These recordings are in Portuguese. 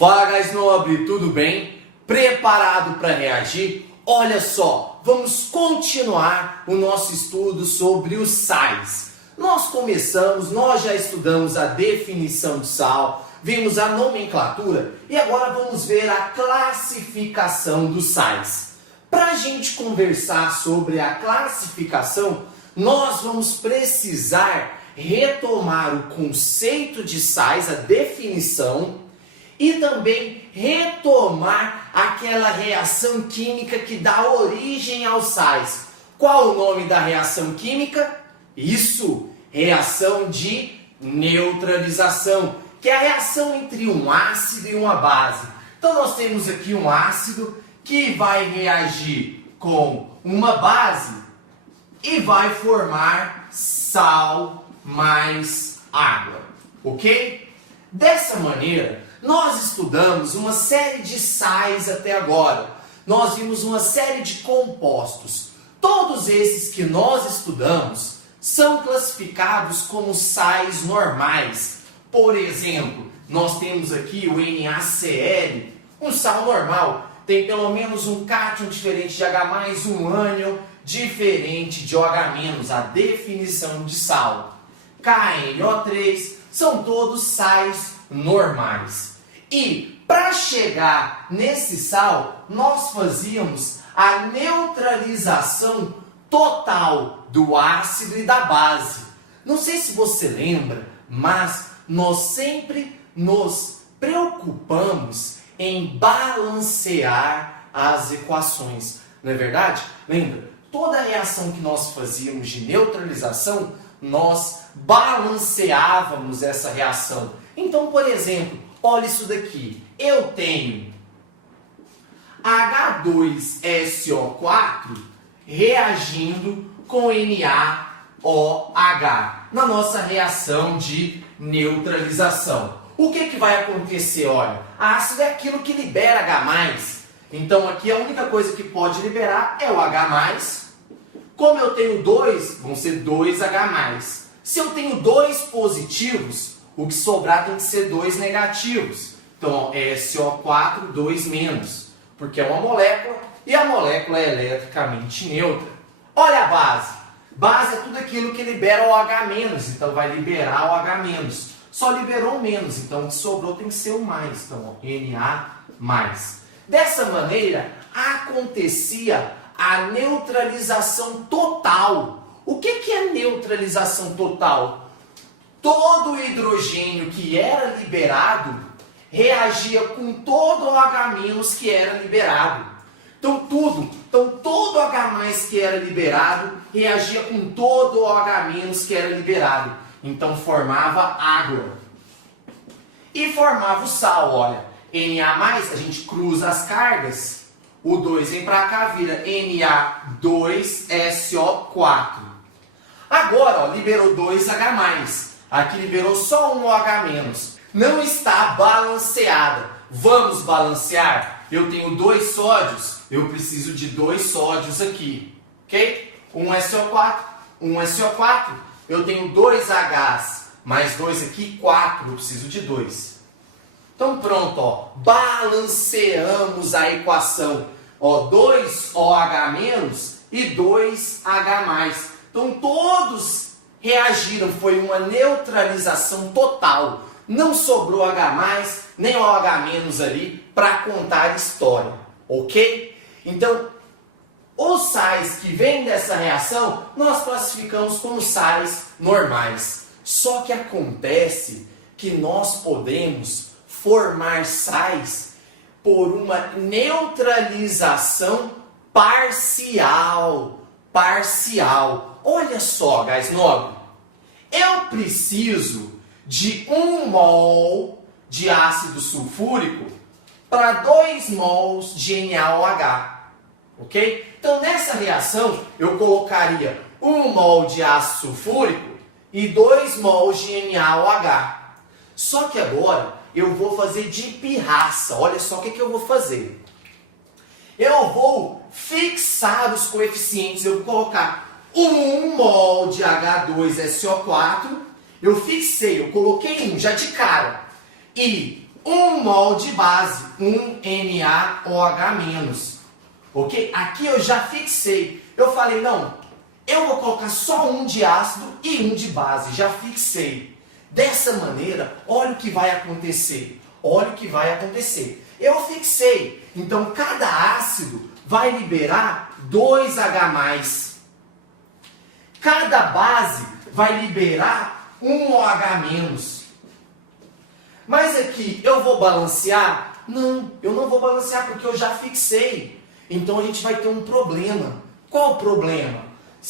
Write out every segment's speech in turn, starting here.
Fala, guys nobre, tudo bem? Preparado para reagir? Olha só, vamos continuar o nosso estudo sobre os sais. Nós já estudamos a definição de sal, vimos a nomenclatura e agora vamos ver a classificação dos sais. Para a gente conversar sobre a classificação, nós vamos precisar retomar o conceito de sais, a definição, e também retomar aquela reação química que dá origem aos sais. Qual o nome da reação química? Isso, reação de neutralização, que é a reação entre um ácido e uma base. Então nós temos aqui um ácido que vai reagir com uma base e vai formar sal mais água, ok? Dessa maneira, nós estudamos uma série de sais até agora. Nós vimos uma série de compostos. Todos esses que nós estudamos são classificados como sais normais. Por exemplo, nós temos aqui o NaCl, um sal normal. Tem pelo menos um cátion diferente de H+, um ânion diferente de OH-, a definição de sal. KNO3 são todos sais normais. E para chegar nesse sal, nós fazíamos a neutralização total do ácido e da base. Não sei se você lembra, mas nós sempre nos preocupamos em balancear as equações. Não é verdade? Lembra? Toda reação que nós fazíamos de neutralização, nós balanceávamos essa reação. Então, por exemplo, olha isso daqui. Eu tenho H2SO4 reagindo com NaOH na nossa reação de neutralização. O que vai acontecer? Olha, ácido é aquilo que libera H+. Então aqui a única coisa que pode liberar é o H+. Como eu tenho 2, vão ser 2H+. Se eu tenho 2 positivos, o que sobrar tem que ser 2 negativos. Então, SO4, 2-, porque é uma molécula e a molécula é eletricamente neutra. Olha a base. Base é tudo aquilo que libera o H-, então vai liberar o H-. Só liberou o menos, então o que sobrou tem que ser o mais. Então, Na+. Dessa maneira, acontecia a neutralização total. O que é neutralização total? Todo o hidrogênio que era liberado reagia com todo o H- que era liberado. Então todo H+ que era liberado reagia com todo o H- que era liberado. Então formava água. E formava o sal, olha. Na+, a gente cruza as cargas. O 2 vem para cá, vira Na2SO4. Agora, ó, liberou 2H+. Aqui liberou só um OH-. Não está balanceada. Vamos balancear? Eu tenho 2 sódios, eu preciso de 2 sódios aqui. Ok? Um SO4, um SO4. Eu tenho 2 Hs, mais 2 aqui, 4. Eu preciso de 2. Então pronto, ó, balanceamos a equação. Ó, 2 OH- e 2 H+. Então todos reagiram, foi uma neutralização total. Não sobrou H+, nem OH- ali para contar história, ok? Então, os sais que vêm dessa reação, nós classificamos como sais normais. Só que acontece que nós podemos formar sais por uma neutralização parcial. Olha só, guys nobre. Eu preciso de 1 mol de ácido sulfúrico para 2 mols de NaOH. Ok? Então nessa reação eu colocaria 1 mol de ácido sulfúrico e 2 mols de NaOH. Só que agora eu vou fazer de pirraça. Olha só o que eu vou fazer. Eu vou fixar os coeficientes. Eu vou colocar 1 mol de H2SO4. Eu fixei, eu coloquei 1 já de cara. E 1 mol de base, 1 NaOH-. Ok? Aqui eu já fixei. Eu falei, não, eu vou colocar só um de ácido e um de base. Já fixei. Dessa maneira, olha o que vai acontecer. Olha o que vai acontecer. Eu fixei. Então, cada ácido vai liberar 2H+. Cada base vai liberar 1 OH-. Mas aqui, eu vou balancear? Não, eu não vou balancear porque eu já fixei. Então, a gente vai ter um problema. Qual o problema?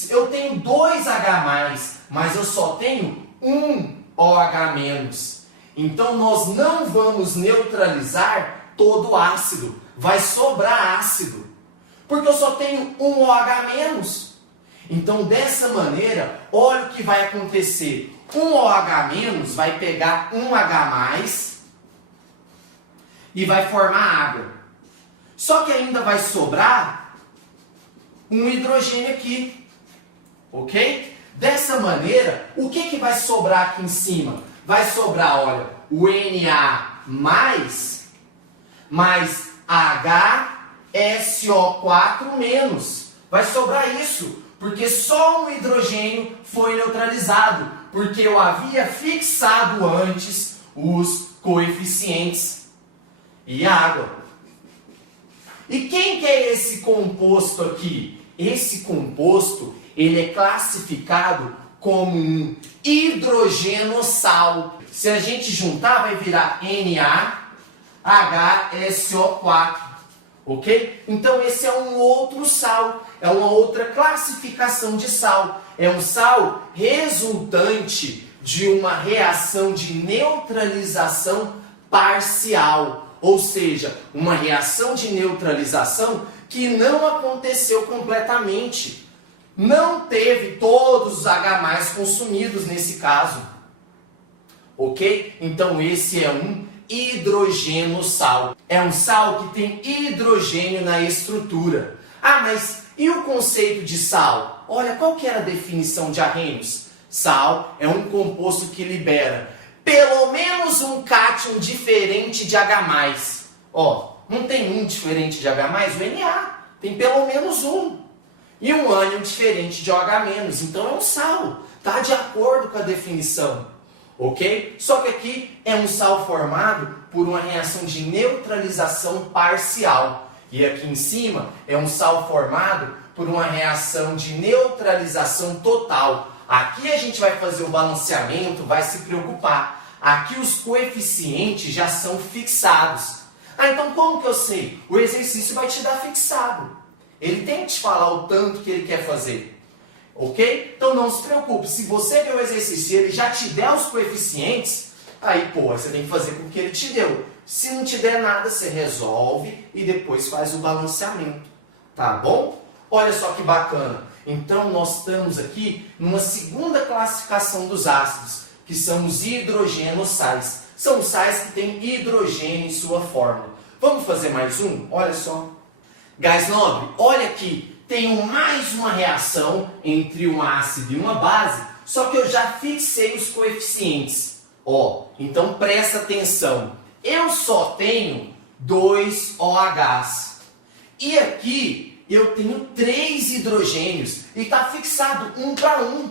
Eu tenho 2H+, mas eu só tenho 1 OH-. Então, nós não vamos neutralizar todo o ácido. Vai sobrar ácido. Porque eu só tenho 1 OH-. Então, dessa maneira, olha o que vai acontecer. 1 OH- vai pegar 1 H+, e vai formar água. Só que ainda vai sobrar um hidrogênio aqui. Ok? Dessa maneira, o que vai sobrar aqui em cima? Vai sobrar, olha, o Na mais HSO4-. Vai sobrar isso, porque só um hidrogênio foi neutralizado, porque eu havia fixado antes os coeficientes e água. E quem que é esse composto aqui? Esse composto, ele é classificado como um hidrogenossal. Se a gente juntar, vai virar NaHSO4. Ok? Então esse é um outro sal, é uma outra classificação de sal. É um sal resultante de uma reação de neutralização parcial. Ou seja, uma reação de neutralização que não aconteceu completamente. Não teve todos os H+ consumidos nesse caso. Ok? Então esse é um hidrogenossal. É um sal que tem hidrogênio na estrutura. Ah, mas e o conceito de sal? Olha, qual que era a definição de Arrhenius? Sal é um composto que libera pelo menos um cátion diferente de H+. Ó, não tem um diferente de H+, o Na. Tem pelo menos um. E um ânion diferente de OH-. Então é um sal. Está de acordo com a definição. Ok? Só que aqui é um sal formado por uma reação de neutralização parcial. E aqui em cima é um sal formado por uma reação de neutralização total. Aqui a gente vai fazer o balanceamento, vai se preocupar. Aqui os coeficientes já são fixados. Ah, então como que eu sei? O exercício vai te dar fixado. Ele tem que te falar o tanto que ele quer fazer. Ok? Então não se preocupe. Se você ver o exercício e ele já te der os coeficientes, aí, pô, você tem que fazer com o que ele te deu. Se não te der nada, você resolve e depois faz o balanceamento. Tá bom? Olha só que bacana. Então nós estamos aqui numa segunda classificação dos ácidos, que são os hidrogenossais. São sais que têm hidrogênio em sua fórmula. Vamos fazer mais um? Olha só. Gás nobre, olha aqui. Tenho mais uma reação entre um ácido e uma base, só que eu já fixei os coeficientes. Ó, então presta atenção. Eu só tenho 2 OHs. E aqui eu tenho 3 hidrogênios. E está fixado 1 para 1.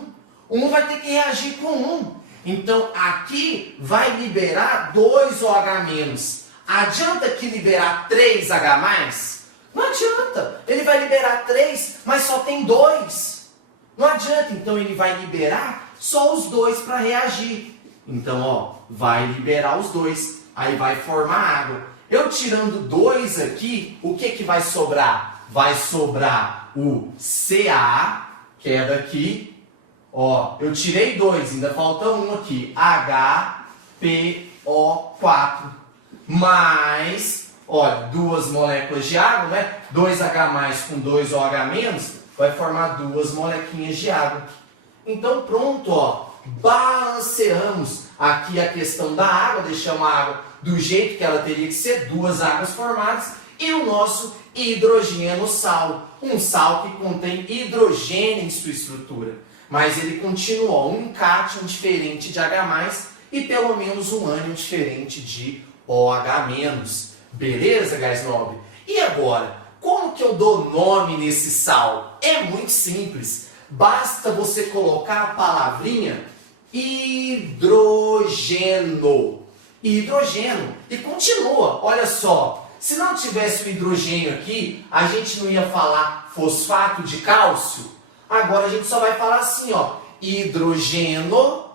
Um vai ter que reagir com 1. Então aqui vai liberar 2 OH-. Adianta aqui liberar 3 H+? Não adianta. Ele vai liberar 3, mas só tem 2. Não adianta. Então ele vai liberar só os 2 para reagir. Então, ó, vai liberar os 2. Aí vai formar água. Eu tirando 2 aqui, o que vai sobrar? Vai sobrar o Ca, que é daqui. Ó, eu tirei 2, ainda falta um aqui. HPO4. Mais, olha, 2 moléculas de água, né? 2H+ com 2 OH- vai formar 2 molequinhas de água. Então pronto, ó. Balanceamos aqui a questão da água, deixamos a água do jeito que ela teria que ser, 2 águas formadas, e o nosso hidrogenossal, um sal que contém hidrogênio em sua estrutura, mas ele continua um cátion diferente de H+, e pelo menos um ânion diferente de OH-. Beleza, gás nobre? E agora, como que eu dou nome nesse sal? É muito simples. Basta você colocar a palavrinha hidrogeno. Hidrogeno. E continua, olha só. Se não tivesse o hidrogênio aqui, a gente não ia falar fosfato de cálcio. Agora a gente só vai falar assim, ó, hidrogeno,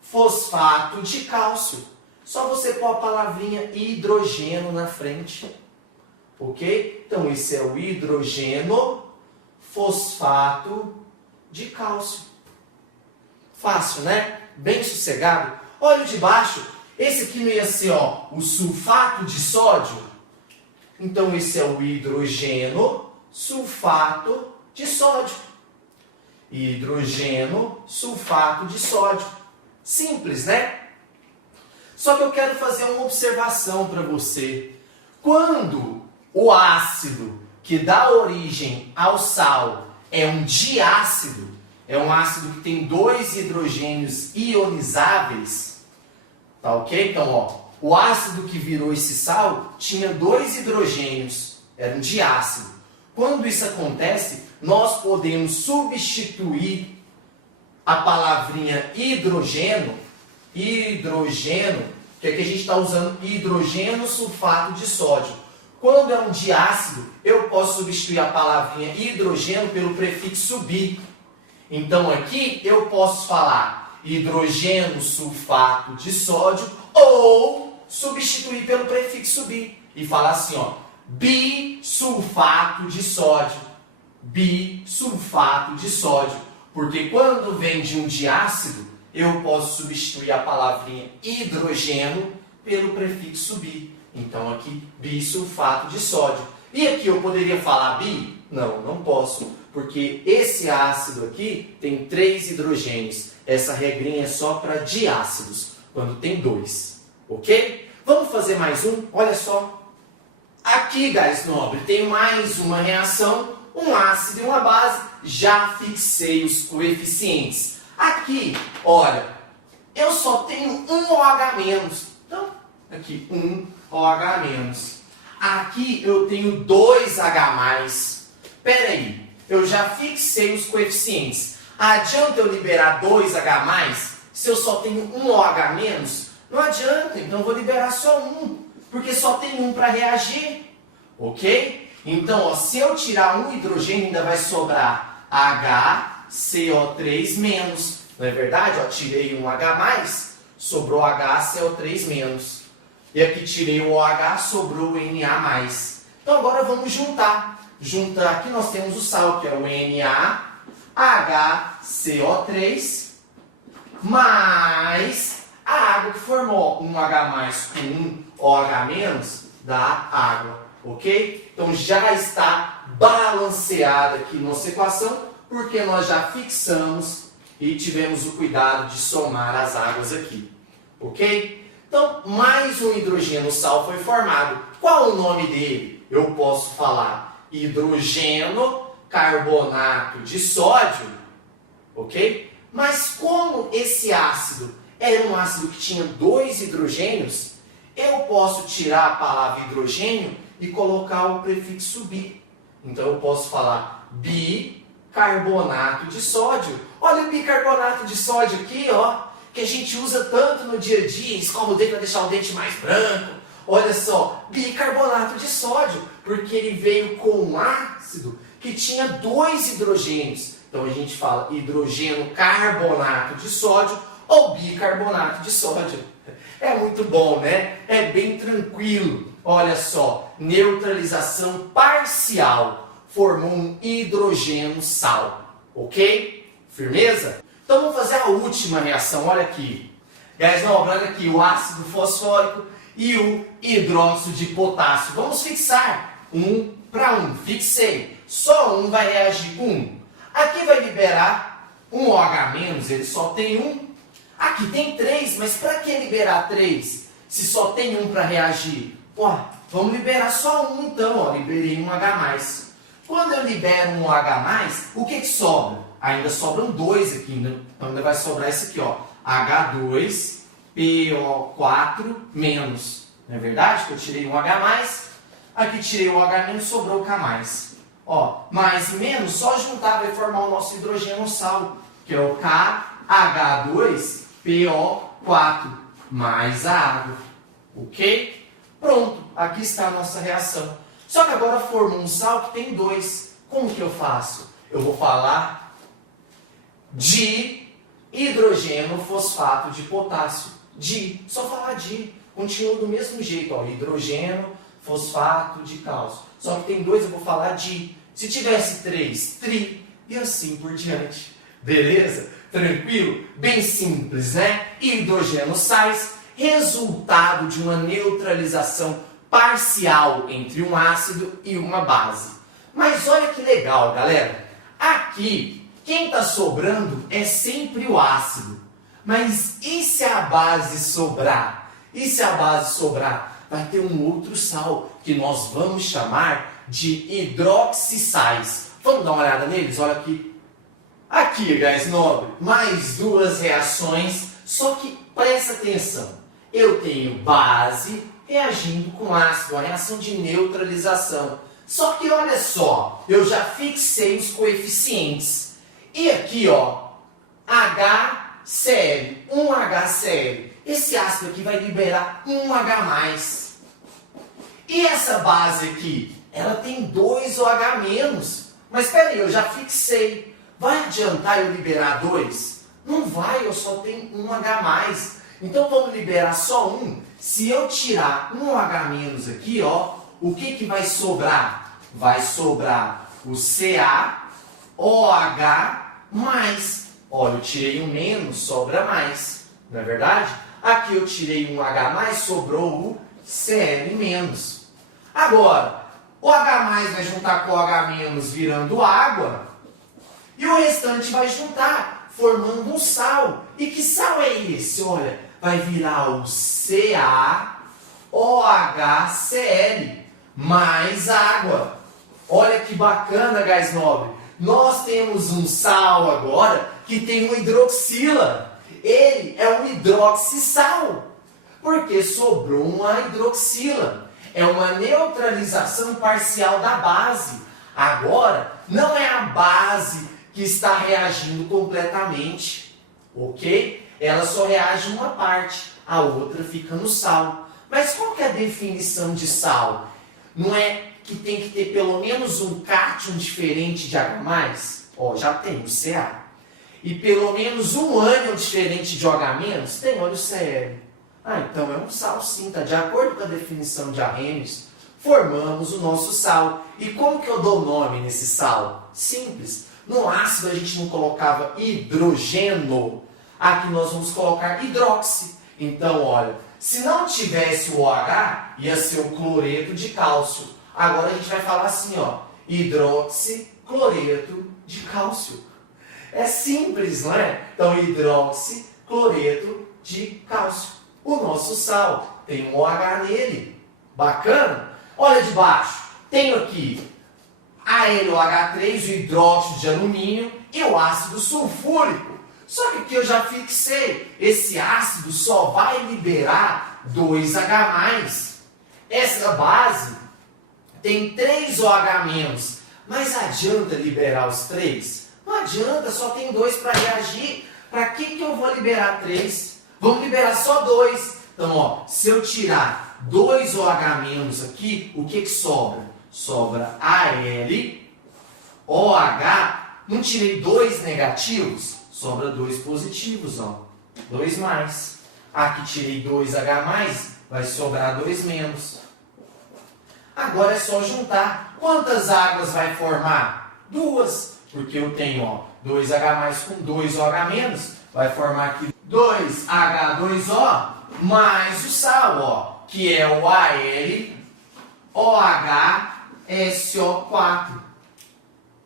fosfato de cálcio. Só você pôr a palavrinha hidrogeno na frente. Ok? Então esse é o hidrogeno, fosfato de cálcio. Fácil, né? Bem sossegado. Olha o de baixo. Esse aqui não ia ser, ó, o sulfato de sódio? Então esse é o hidrogeno, sulfato de sódio. Hidrogeno, sulfato de sódio. Simples, né? Só que eu quero fazer uma observação para você. Quando o ácido que dá origem ao sal é um diácido, é um ácido que tem 2 hidrogênios ionizáveis, tá ok? Então, ó, o ácido que virou esse sal tinha 2 hidrogênios, era um diácido. Quando isso acontece, nós podemos substituir a palavrinha hidrogeno, que aqui a gente está usando hidrogeno sulfato de sódio. Quando é um diácido, eu posso substituir a palavrinha hidrogeno pelo prefixo bi. Então aqui eu posso falar hidrogeno sulfato de sódio ou substituir pelo prefixo bi e falar assim, ó, bisulfato de sódio. Bisulfato de sódio. Porque quando vem de um diácido, eu posso substituir a palavrinha hidrogeno pelo prefixo bi. Então aqui, bisulfato de sódio. E aqui eu poderia falar bi? Não, não posso. Porque esse ácido aqui tem 3 hidrogênios. Essa regrinha é só para diácidos, quando tem 2. Ok? Vamos fazer mais um? Olha só. Aqui, gás nobre, tem mais uma reação, um ácido e uma base. Já fixei os coeficientes. Aqui, olha, eu só tenho um OH-. Então, aqui, um OH-. Aqui eu tenho 2H+. Pera aí, eu já fixei os coeficientes. Adianta eu liberar 2H+, se eu só tenho um OH-? Não adianta, então eu vou liberar só um, porque só tem um para reagir. Ok? Então, ó, se eu tirar um hidrogênio, ainda vai sobrar HCO3-. Não é verdade? Ó, tirei um H+, sobrou HCO3-. E aqui tirei o OH, sobrou o Na+. Então agora vamos juntar. Juntar aqui nós temos o sal, que é o NaHCO3, mais a água que formou um H+ com um OH- dá água. Ok? Então já está balanceada aqui nossa equação, porque nós já fixamos e tivemos o cuidado de somar as águas aqui. Ok? Então, mais um hidrogênio sal foi formado. Qual o nome dele? Eu posso falar hidrogeno carbonato de sódio, ok? Mas como esse ácido era um ácido que tinha 2 hidrogênios, eu posso tirar a palavra hidrogênio e colocar o prefixo bi. Então eu posso falar bicarbonato de sódio. Olha o bicarbonato de sódio aqui, ó, que a gente usa tanto no dia a dia, escova o dente para deixar o dente mais branco. Olha só, bicarbonato de sódio, porque ele veio com um ácido que tinha 2 hidrogênios. Então a gente fala hidrogeno carbonato de sódio ou bicarbonato de sódio. É muito bom, né? É bem tranquilo. Olha só, neutralização parcial formou um hidrogênio sal. Ok? Firmeza? Então vamos fazer a última reação. Olha aqui. Gás nobre, olha aqui o ácido fosfórico e o hidróxido de potássio. Vamos fixar 1 para 1. Fixei. Só um vai reagir com 1. Aqui vai liberar um OH-, ele só tem 1. Aqui tem 3, mas para que liberar 3 se só tem 1 para reagir? Pô, vamos liberar só 1 então, ó, liberei um H+. Quando eu libero um OH+, o que sobra? Ainda sobram 2 aqui, né? Então ainda vai sobrar esse aqui, ó, H2PO4-. Não é verdade? Que eu tirei um H+, aqui tirei o H-, sobrou o K+. Ó, mais e menos, só juntar vai formar o nosso hidrogênio sal, que é o KH2PO4, mais a água. Ok? Pronto, aqui está a nossa reação. Só que agora formou um sal que tem 2. Como que eu faço? Eu vou falar de hidrogênio fosfato de potássio. Só falar de. Continua do mesmo jeito, ó, hidrogênio fosfato de cálcio. Só que tem 2, eu vou falar de. Se tivesse 3, tri, e assim por diante. Beleza? Tranquilo? Bem simples, né? Hidrogênio sais, resultado de uma neutralização parcial entre um ácido e uma base. Mas olha que legal, galera. Aqui, quem está sobrando é sempre o ácido. Mas e se a base sobrar? E se a base sobrar? Vai ter um outro sal que nós vamos chamar de hidroxissais. Vamos dar uma olhada neles? Olha aqui. Aqui, gás nobre, mais 2 reações, só que presta atenção. Eu tenho base reagindo com ácido, a reação de neutralização. Só que olha só, eu já fixei os coeficientes. E aqui, ó, HCl, 1HCl. Esse ácido aqui vai liberar 1H+. E essa base aqui, ela tem 2 OH-. Mas espera aí, eu já fixei. Vai adiantar eu liberar 2? Não vai, eu só tenho 1H+. Então vamos liberar só 1. Se eu tirar 1H- aqui, ó, o que vai sobrar? Vai sobrar o CaOH+. Olha, eu tirei um menos, sobra mais. Não é verdade? Aqui eu tirei um H+, sobrou o Cl-. Agora, o H+ vai juntar com o H- virando água. E o restante vai juntar, formando um sal. E que sal é esse? Olha, vai virar o CaOHCl mais água. Olha que bacana, gás nobre. Nós temos um sal agora que tem uma hidroxila. Ele é um hidroxissal, porque sobrou uma hidroxila. É uma neutralização parcial da base. Agora, não é a base que está reagindo completamente, ok? Ela só reage uma parte, a outra fica no sal. Mas qual que é a definição de sal? Não é que tem que ter pelo menos um cátion diferente de H+? Ó, já tem o Ca. E pelo menos um ânion diferente de OH-? Tem, olha o Cl. Ah, então é um sal sim, tá de acordo com a definição de Arrhenius. Formamos o nosso sal. E como que eu dou nome nesse sal? Simples. No ácido a gente não colocava hidrogênio. Aqui nós vamos colocar hidroxi. Então, olha, se não tivesse o OH, ia ser o cloreto de cálcio. Agora a gente vai falar assim, ó, hidroxicloreto de cálcio. É simples, não é? Então, hidroxicloreto de cálcio. O nosso sal tem um OH nele. Bacana? Olha de baixo. Tenho aqui AlOH3, o hidróxido de alumínio, e o ácido sulfúrico. Só que aqui eu já fixei. Esse ácido só vai liberar 2H+. Essa base tem 3 OH-. Mas adianta liberar os 3? Não adianta, só tem 2 para reagir. Para que eu vou liberar 3? Vamos liberar só 2. Então, ó, se eu tirar 2 OH- aqui, o que sobra? Sobra AlOH. Não tirei 2 negativos? Sobra 2 positivos, ó. 2 mais. Aqui tirei 2H+, vai sobrar 2 menos. Agora é só juntar. Quantas águas vai formar? 2. Porque eu tenho, ó, 2H+ com 2 OH-, vai formar aqui 2H2O mais o sal, ó, que é o AlOHSO4.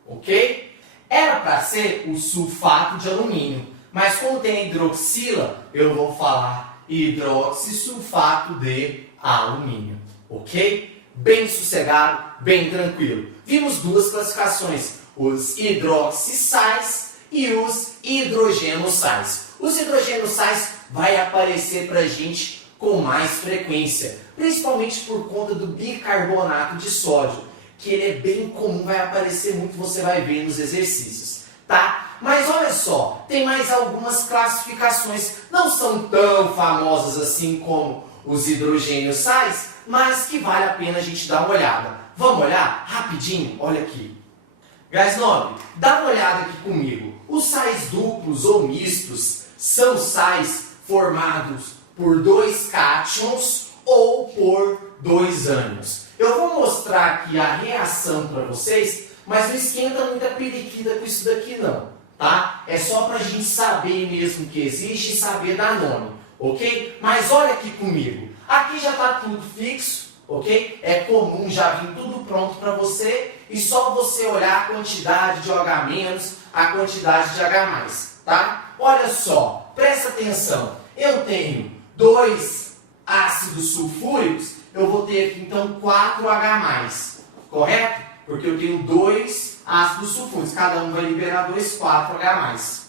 Ok? Era para ser o sulfato de alumínio, mas como tem hidroxila, eu vou falar hidroxisulfato de alumínio. Ok? Bem sossegado, bem tranquilo. Vimos 2 classificações, os hidroxissais e os hidrogenossais. Os hidrogenossais vai aparecer para a gente com mais frequência, principalmente por conta do bicarbonato de sódio, que ele é bem comum, vai aparecer muito, você vai ver nos exercícios, tá? Mas olha só, tem mais algumas classificações, não são tão famosas assim como os hidrogênios sais, mas que vale a pena a gente dar uma olhada. Vamos olhar rapidinho? Olha aqui. Gás nobre, dá uma olhada aqui comigo. Os sais duplos ou mistos são sais formados por dois cátions ou por dois ânions. Eu vou mostrar aqui a reação para vocês, mas não esquenta muita periquita com isso daqui não, tá? É só para a gente saber mesmo que existe e saber dar nome, ok? Mas olha aqui comigo. Aqui já está tudo fixo, ok? É comum já vir tudo pronto para você e só você olhar a quantidade de OH-, a quantidade de H+, tá? Olha só, presta atenção. Eu tenho 2 ácidos sulfúricos, eu vou ter aqui então 4H+, correto? Porque eu tenho 2 ácidos sulfúricos, cada um vai liberar 4H+.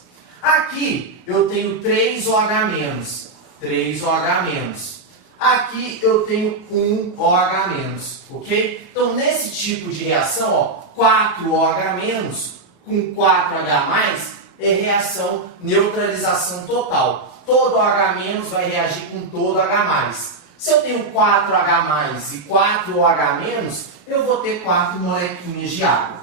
Aqui eu tenho 3OH-, 3OH-. Aqui eu tenho 1OH-, ok? Então nesse tipo de reação, ó, 4OH- com 4H+, é reação neutralização total. Todo OH- vai reagir com todo H+. Se eu tenho 4H+ e 4OH-, eu vou ter 4 molequinhas de água.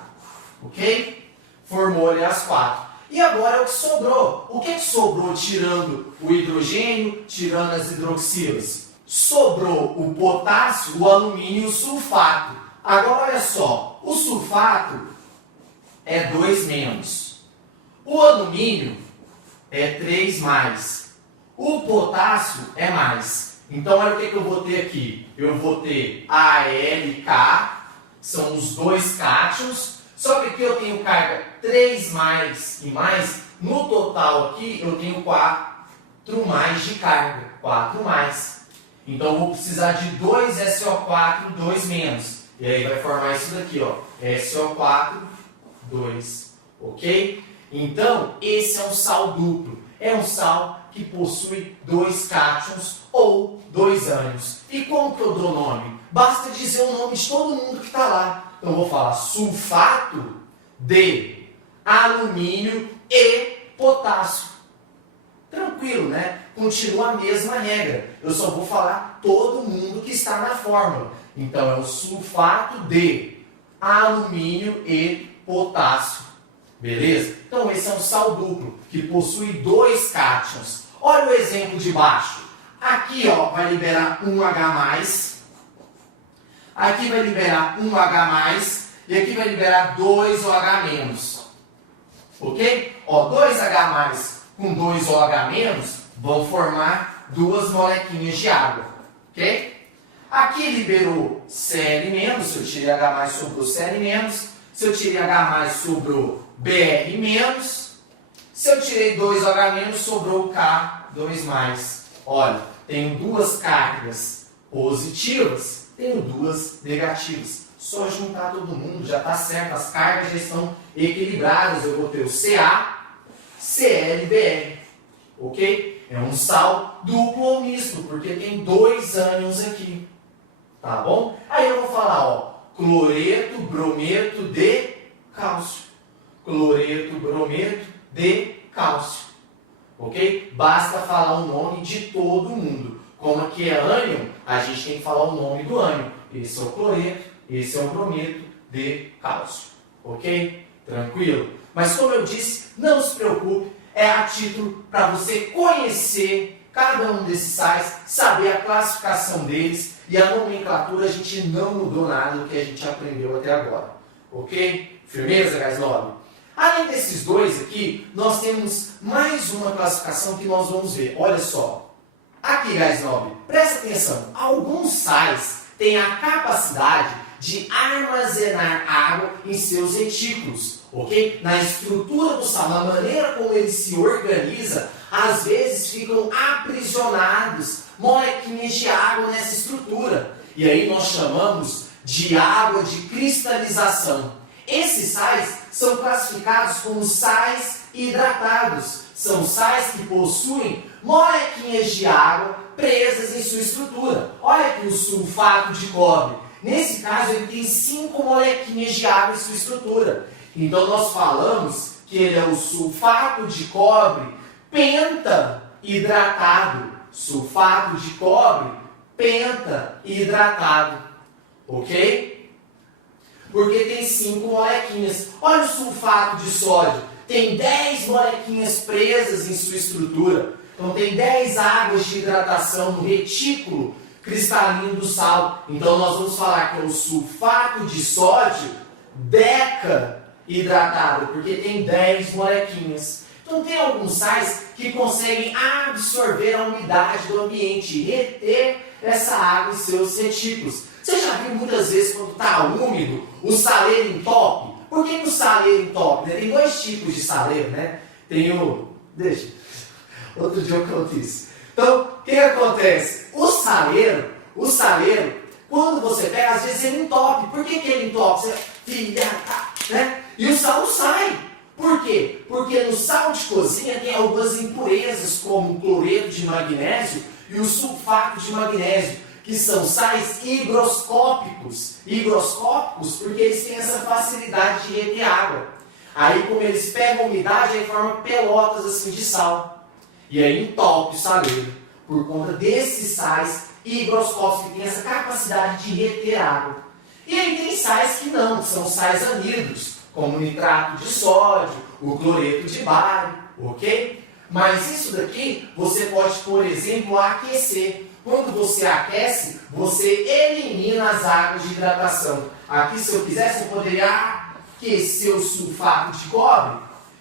Ok? Formou ali as 4. E agora é o que sobrou. O que sobrou tirando o hidrogênio, tirando as hidroxilas? Sobrou o potássio, o alumínio e o sulfato. Agora olha só, o sulfato é 2-. O alumínio é 3+. O potássio é mais. Então olha o que eu vou ter aqui. Eu vou ter AlK, são os dois cátions, só que aqui eu tenho carga 3+ e mais. No total aqui eu tenho 4+ de carga, 4+. Então eu vou precisar de 2 SO4, 2-. E aí vai formar isso daqui, ó, SO4, 2. Ok? Então esse é um sal duplo. É um sal que possui 2 cátions ou 2 ânions. E como que eu dou nome? Basta dizer o nome de todo mundo que está lá. Então eu vou falar sulfato de alumínio e potássio. Tranquilo, né? Continua a mesma regra. Eu só vou falar todo mundo que está na fórmula. Então é o sulfato de alumínio e potássio. Beleza? Então esse é um sal duplo que possui 2 cátions. Olha o exemplo de baixo. Aqui ó, vai liberar 1H+. Aqui vai liberar 1H+. E aqui vai liberar 2OH-. Ok? Ó, 2H+ com 2OH- vão formar 2 molequinhas de água. Ok? Aqui liberou Cl-, se eu tirei H+, sobrou Cl-. Se eu tirei H+, sobrou Br-. Se eu tirei 2OH-, sobrou K2+. Olha, tenho 2 cargas positivas, tenho 2 negativas. Só juntar todo mundo, já está certo, as cargas já estão equilibradas. Eu vou ter o Ca, ClBr. Ok? É um sal duplo ou misto, porque tem 2 ânions aqui. Tá bom? Aí eu vou falar, ó, cloreto, brometo de cálcio. Cloreto, brometo de cálcio. Ok? Basta falar o nome de todo mundo. Como aqui é ânion, a gente tem que falar o nome do ânion. Esse é o cloreto, esse é o brometo de cálcio. Ok? Tranquilo? Mas como eu disse, não se preocupe, é a título para você conhecer cada um desses sais, saber a classificação deles e a nomenclatura. A gente não mudou nada do que a gente aprendeu até agora. Ok? Firmeza, gás nobre? Além desses dois aqui, nós temos mais uma classificação que nós vamos ver. Olha só. Aqui, gás nobre, presta atenção. Alguns sais têm a capacidade de armazenar água em seus retículos. Ok? Na estrutura do sal, na maneira como ele se organiza, às vezes ficam aprisionados molequinhas de água nessa estrutura. E aí nós chamamos de água de cristalização. Esses sais são classificados como sais hidratados. São sais que possuem molequinhas de água presas em sua estrutura. Olha aqui o sulfato de cobre. Nesse caso, ele tem 5 molequinhas de água em sua estrutura. Então, nós falamos que ele é o sulfato de cobre penta-hidratado. Sulfato de cobre penta-hidratado. Ok? Porque tem 5 molequinhas. Olha o sulfato de sódio. Tem 10 molequinhas presas em sua estrutura. Então tem 10 águas de hidratação no retículo cristalino do sal. Então nós vamos falar que é o sulfato de sódio deca-hidratado, porque tem 10 molequinhas. Então tem alguns sais que conseguem absorver a umidade do ambiente e reter essa água em seus retículos. Você já viu muitas vezes quando está úmido, o saleiro entope? Por que o saleiro entope? Tem 2 tipos de saleiro, né? Tem o... Outro dia eu conto isso. Então, o que acontece? O saleiro, quando você pega, às vezes ele entope. Por que ele entope? Você... né? E o sal não sai. Por quê? Porque no sal de cozinha tem algumas impurezas, como o cloreto de magnésio e o sulfato de magnésio, que são sais higroscópicos. Higroscópicos porque eles têm essa facilidade de reter água. Aí, como eles pegam umidade, aí formam pelotas assim de sal. E aí entope o saleiro, por conta desses sais higroscópicos, que têm essa capacidade de reter água. E aí tem sais que não, que são sais anidros, como o nitrato de sódio, o cloreto de bário, ok? Mas isso daqui você pode, por exemplo, aquecer. Quando você aquece, você elimina as águas de hidratação. Aqui, se eu quisesse, eu poderia aquecer o sulfato de cobre.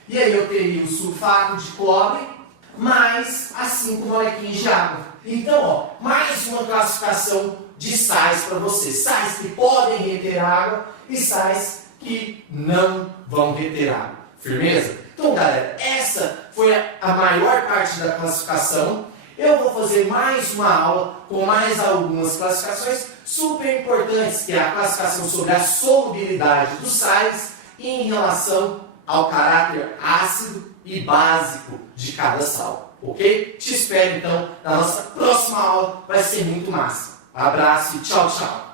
E aí eu teria o sulfato de cobre mais as 5 molequinhas de água. Então, ó, mais uma classificação de sais para você. Sais que podem reter água e sais que não vão reter água. Firmeza? Então, galera, essa foi a maior parte da classificação. Eu vou fazer mais uma aula com mais algumas classificações super importantes, que é a classificação sobre a solubilidade dos sais e em relação ao caráter ácido e básico de cada sal, ok? Te espero então na nossa próxima aula, vai ser muito massa. Abraço e tchau, tchau!